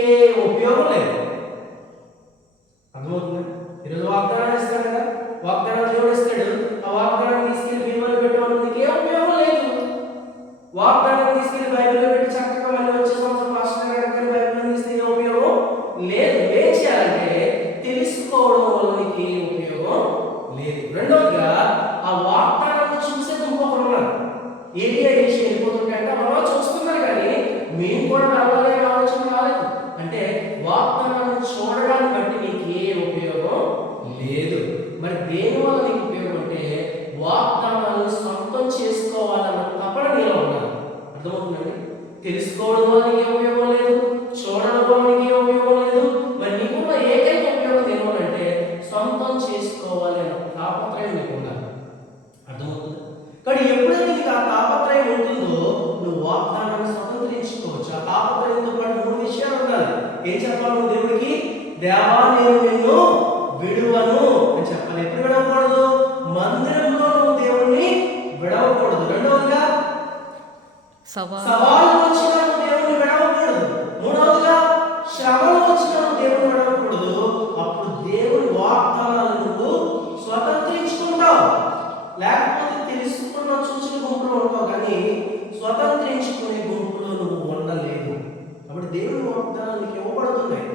ఏ ఉపయోగం లేదు. అర్థమవుతుందా? ఈరోజు వాగ్దానం ఇస్తాడు కదా, వాగ్దానం దేవుడు ఇస్తాడు, ఆ వాగ్దానం తీసుకెళ్లి బీమాలు పెట్టడం నీకు ఏ ఉపయోగం లేదు. వాగ్దానం తీసుకెళ్లి బైబిల్లో పెట్టి చక్కగా మళ్ళీ వచ్చే సంవత్సరం మాస్టర్ గారికి బైబిల్లో తీస్తే ఏ ఉపయోగం లేదు. ఏం చేయాలంటే తెలుసుకోవడం వల్ల నీకు ఏ ఉపయోగం లేదు. రెండోదిగా ఆ వాగ్దానాన్ని చూసేది ఇంకొకరు ఉన్నారు. ఏరియా వేసి వెళ్ళిపోతుంటే మనం చూస్తున్నారు కానీ మేము కూడా వెళ్ళాలి ఆలోచన రాలేదు. అంటే వాగ్దానాన్ని చూడడాన్ని బట్టి నీకు ఏ ఉపయోగం లేదు. మరి దేని వల్ల నీకు ఉపయోగం అంటే వాగ్దానాలను సొంతం చేసుకోవాలన్న తపన నీలో ఉండాలి. అర్థమవుతుందండి? తెలుసుకోవడం వల్ల నీకు ఏ ఉపయోగం లేదు, చూడడం వల్ల నీకు ఏ ఉపయోగం లేదు. మరి నీకున్న ఏకైక ఉపయోగం ఏమోనంటే సొంతం చేసుకోవాలి అన్న తాపత్రయం నీకు ఉండాలి. అర్థమవుతుంది? కానీ ఎప్పుడైతే నీకు ఆ తాపత్రయం ఉంటుందో నువ్వు వాగ్దానాన్ని స్వతంత్రించుకోవచ్చు. ఆ తాపత్రయంతో పాటు 3 విషయాలు ఉండాలి. ఏం చెప్పాలి నువ్వు దేవుడికి? దేవా నేను నిన్ను విడువను అని చెప్పాలి. ఎప్పుడు విడవకూడదు? మందిరంలో నువ్వు దేవుణ్ణి విడవకూడదు. రెండవదిగా సవాళ్ళు వచ్చినా నువ్వు దేవుణ్ణి విడవకూడదు. మూడవదిగా శ్రమలు వచ్చినా నువ్వు దేవుణ్ణి విడవకూడదు. అప్పుడు దేవుని వాగ్దానాలను నువ్వు స్వతంత్రించుకుంటావు. లేకపోతే తెలుసుకున్న చూసిన గుంపులో ఉంటావు కానీ స్వతంత్రించుకునే గుంపులో నువ్వు ఉండలేదు. కాబట్టి దేవుని వాగ్దానాలు నీకు ఇవ్వబడుతున్నాయి.